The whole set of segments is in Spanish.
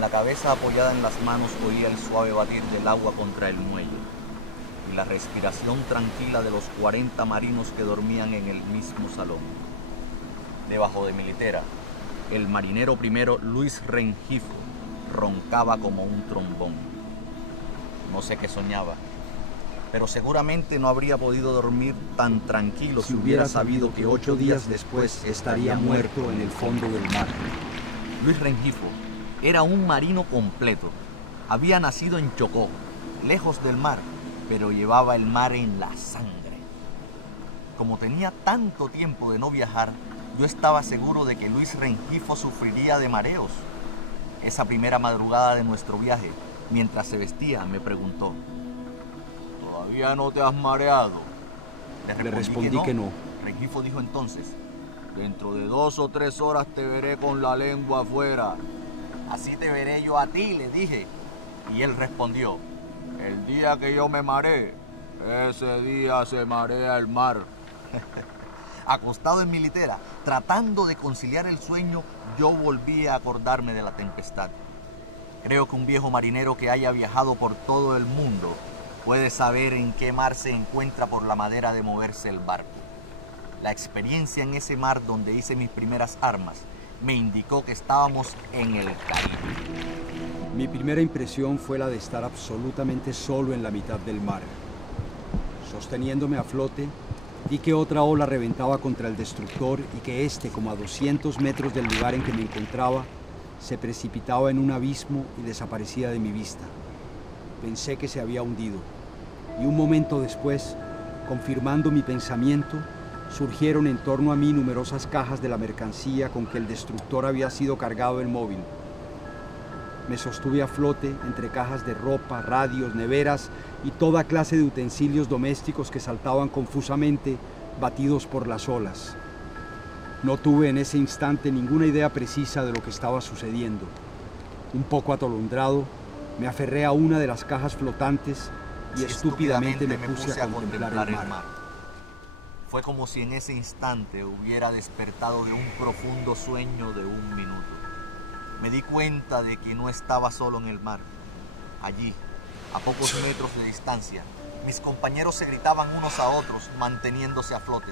Con la cabeza apoyada en las manos oía el suave batir del agua contra el muelle y la respiración tranquila de los 40 marinos que dormían en el mismo salón. Debajo de mi litera, el marinero primero Luis Rengifo roncaba como un trombón. No sé qué soñaba, pero seguramente no habría podido dormir tan tranquilo si hubiera sabido que 8 días después estaría muerto en el fondo del mar. Luis Rengifo era un marino completo. Había nacido en Chocó, lejos del mar, pero llevaba el mar en la sangre. Como tenía tanto tiempo de no viajar, yo estaba seguro de que Luis Rengifo sufriría de mareos. Esa primera madrugada de nuestro viaje, mientras se vestía, me preguntó: ¿todavía no te has mareado? Le respondí que no. Rengifo dijo entonces: dentro de 2 o 3 horas te veré con la lengua afuera. Así te veré yo a ti, le dije. Y él respondió: el día que yo me mareé, ese día se marea el mar. Acostado en mi litera, tratando de conciliar el sueño, yo volví a acordarme de la tempestad. Creo que un viejo marinero que haya viajado por todo el mundo puede saber en qué mar se encuentra por la manera de moverse el barco. La experiencia en ese mar donde hice mis primeras armas me indicó que estábamos en el Caribe. Mi primera impresión fue la de estar absolutamente solo en la mitad del mar. Sosteniéndome a flote, vi que otra ola reventaba contra el destructor y que éste, como a 200 metros del lugar en que me encontraba, se precipitaba en un abismo y desaparecía de mi vista. Pensé que se había hundido, y un momento después, confirmando mi pensamiento, surgieron en torno a mí numerosas cajas de la mercancía con que el destructor había sido cargado el móvil. Me sostuve a flote entre cajas de ropa, radios, neveras y toda clase de utensilios domésticos que saltaban confusamente, batidos por las olas. No tuve en ese instante ninguna idea precisa de lo que estaba sucediendo. Un poco atolondrado, me aferré a una de las cajas flotantes y estúpidamente me puse a contemplar el mar. Fue como si en ese instante hubiera despertado de un profundo sueño de 1 minuto. Me di cuenta de que no estaba solo en el mar. Allí, a pocos metros de distancia, mis compañeros se gritaban unos a otros, manteniéndose a flote.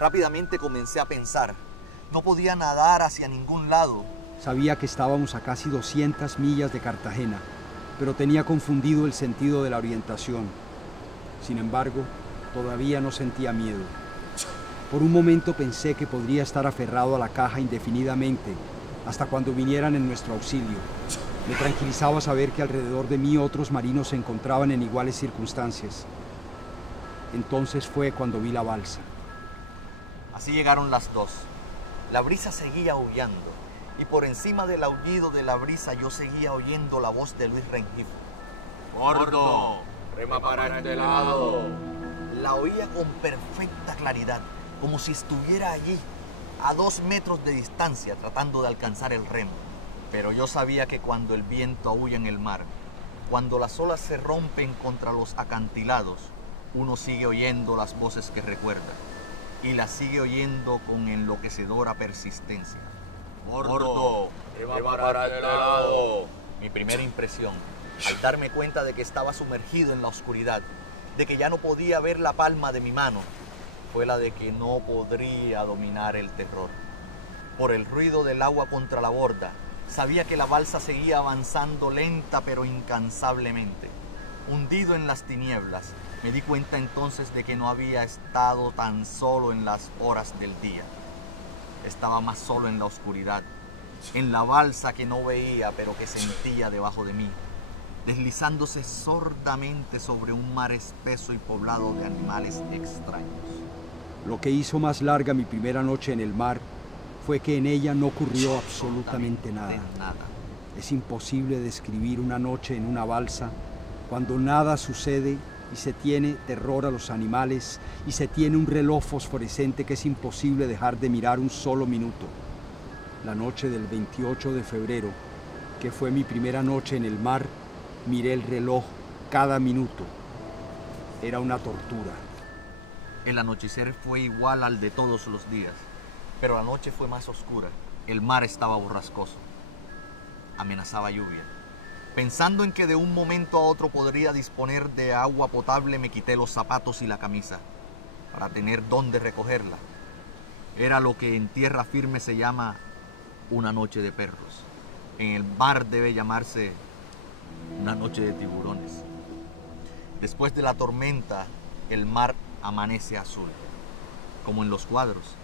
Rápidamente comencé a pensar. No podía nadar hacia ningún lado. Sabía que estábamos a casi 200 millas de Cartagena, pero tenía confundido el sentido de la orientación. Sin embargo, todavía no sentía miedo. Por un momento pensé que podría estar aferrado a la caja indefinidamente, hasta cuando vinieran en nuestro auxilio. Me tranquilizaba saber que alrededor de mí otros marinos se encontraban en iguales circunstancias. Entonces fue cuando vi la balsa. Así llegaron las 2. La brisa seguía aullando, y por encima del aullido de la brisa yo seguía oyendo la voz de Luis Rengifo. ¡Gordo! ¡Rema para este lado! La oía con perfecta claridad, como si estuviera allí, a 2 metros de distancia, tratando de alcanzar el remo. Pero yo sabía que cuando el viento aúlla en el mar, cuando las olas se rompen contra los acantilados, uno sigue oyendo las voces que recuerda, y las sigue oyendo con enloquecedora persistencia. ¡Gordo! ¡Rema para este lado! Mi primera impresión, al darme cuenta de que estaba sumergido en la oscuridad, de que ya no podía ver la palma de mi mano, fue la de que no podría dominar el terror. Por el ruido del agua contra la borda, sabía que la balsa seguía avanzando lenta pero incansablemente. Hundido en las tinieblas, me di cuenta entonces de que no había estado tan solo en las horas del día. Estaba más solo en la oscuridad, en la balsa que no veía pero que sentía debajo de mí, deslizándose sordamente sobre un mar espeso y poblado de animales extraños. Lo que hizo más larga mi primera noche en el mar fue que en ella no ocurrió absolutamente nada. Es imposible describir una noche en una balsa cuando nada sucede y se tiene terror a los animales y se tiene un reloj fosforescente que es imposible dejar de mirar un solo minuto. La noche del 28 de febrero, que fue mi primera noche en el mar, miré el reloj cada minuto. Era una tortura. El anochecer fue igual al de todos los días, pero la noche fue más oscura. El mar estaba borrascoso. amenazaba lluvia. Pensando en que de un momento a otro podría disponer de agua potable, me quité los zapatos y la camisa para tener dónde recogerla. Era lo que en tierra firme se llama una noche de perros. En el mar debe llamarse una noche de tiburones. Después de la tormenta, el mar amanece azul, como en los cuadros.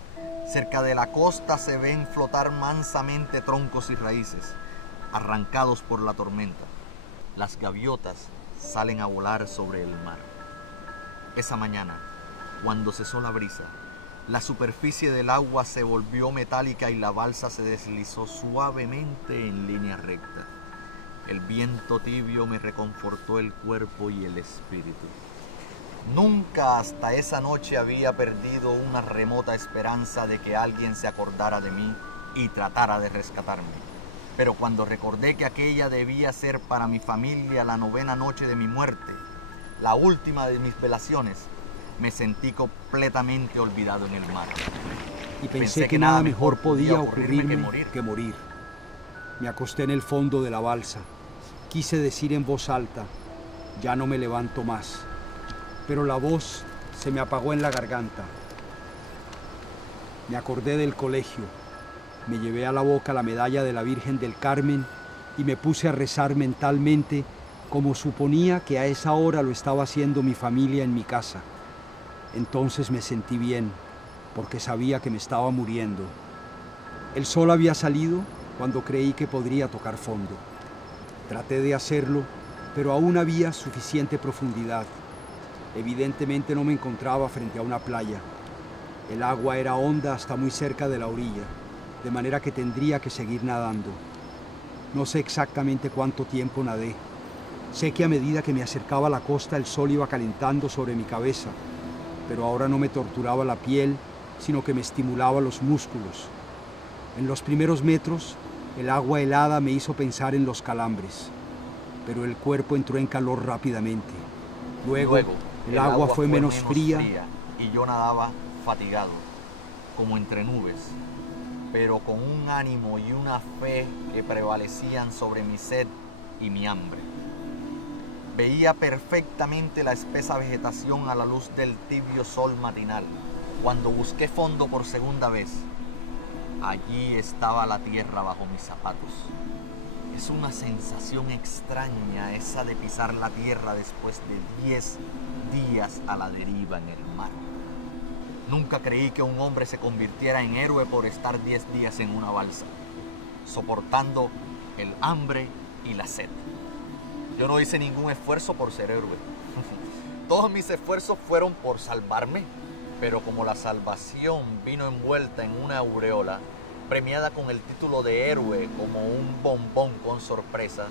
Cerca de la costa se ven flotar mansamente troncos y raíces, arrancados por la tormenta. Las gaviotas salen a volar sobre el mar. Esa mañana, cuando cesó la brisa, la superficie del agua se volvió metálica y la balsa se deslizó suavemente en línea recta. El viento tibio me reconfortó el cuerpo y el espíritu. Nunca hasta esa noche había perdido una remota esperanza de que alguien se acordara de mí y tratara de rescatarme. Pero cuando recordé que aquella debía ser para mi familia la 9ª noche de mi muerte, la última de mis velaciones, me sentí completamente olvidado en el mar. Y pensé que nada mejor podía ocurrirme que morir. Me acosté en el fondo de la balsa. Quise decir en voz alta, ya no me levanto más. Pero la voz se me apagó en la garganta. Me acordé del colegio. Me llevé a la boca la medalla de la Virgen del Carmen y me puse a rezar mentalmente como suponía que a esa hora lo estaba haciendo mi familia en mi casa. Entonces me sentí bien, porque sabía que me estaba muriendo. El sol había salido cuando creí que podría tocar fondo. Traté de hacerlo, pero aún había suficiente profundidad. Evidentemente no me encontraba frente a una playa. El agua era honda hasta muy cerca de la orilla, de manera que tendría que seguir nadando. No sé exactamente cuánto tiempo nadé. Sé que a medida que me acercaba a la costa el sol iba calentando sobre mi cabeza, pero ahora no me torturaba la piel, sino que me estimulaba los músculos. En los primeros metros, el agua helada me hizo pensar en los calambres, pero el cuerpo entró en calor rápidamente. Luego el agua fue menos fría y yo nadaba fatigado, como entre nubes, pero con un ánimo y una fe que prevalecían sobre mi sed y mi hambre. Veía perfectamente la espesa vegetación a la luz del tibio sol matinal. Cuando busqué fondo por segunda vez, allí estaba la tierra bajo mis zapatos. Es una sensación extraña esa de pisar la tierra después de 10 días a la deriva en el mar. Nunca creí que un hombre se convirtiera en héroe por estar 10 días en una balsa, soportando el hambre y la sed. Yo no hice ningún esfuerzo por ser héroe. Todos mis esfuerzos fueron por salvarme, pero como la salvación vino envuelta en una aureola, premiada con el título de héroe como un bombón con sorpresa,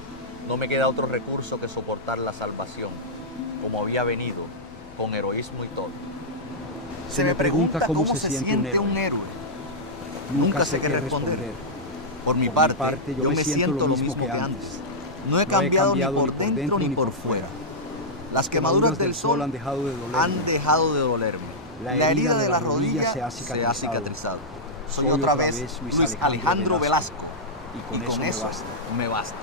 no me queda otro recurso que soportar la salvación, como había venido, con heroísmo y todo. Se me pregunta cómo se siente un héroe. Nunca sé qué responder. Por mi parte, yo me siento lo mismo que antes. No he cambiado ni por dentro ni por fuera. Las quemaduras del sol han dejado de dolerme. La herida de la rodilla se ha cicatrizado. Soy otra vez Luis Alejandro Velasco. Y con eso me basta.